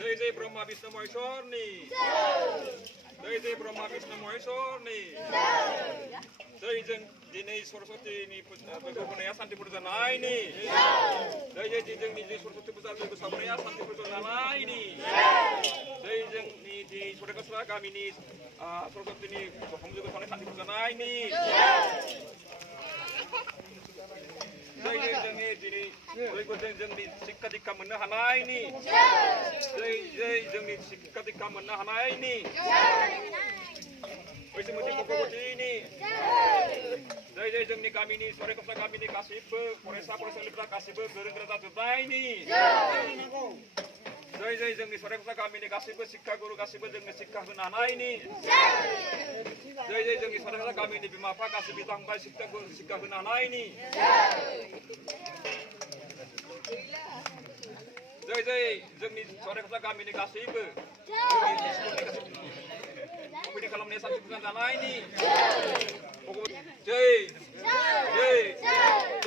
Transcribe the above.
Jai Jai Brahma Vishnu Maheshwarni. Jai Jai Brahma Vishnu Maheshwarni. Jai Jeng Dinai Saraswati ni Begonia Santi Purjana ini. Jai Jai Jeng ni Saraswati Purjana Begonia Santi Purjana ini. Jai Jeng ni di Surga Surga kami ni Saraswati ni Begonia Santi Purjana ini. Jai Jai Jeng ni di Jai Jeng ni Sikatika Menahana ini. Jai Jai Jeng ni Sikatika Menahana ini. Wisi muti pokok ini. Jai Jai Jeng ni kami ni sore kapsa kami ni kasih poresa lebra kasih gereng gerata juta ini. Jai Jai Jeng ni sore kapsa kami ni kasih sikka guru kasih jeng ni sikka benana ini. Jai Jai Jeng ni sore kapsa kami ni bimapa kasih bitang bai sikka guru sikka benana ini. Jai Jai Jeng ni sore kapsa kami ni kasih Pwede kalau menesan di tanah ini. Jai, jai, jai.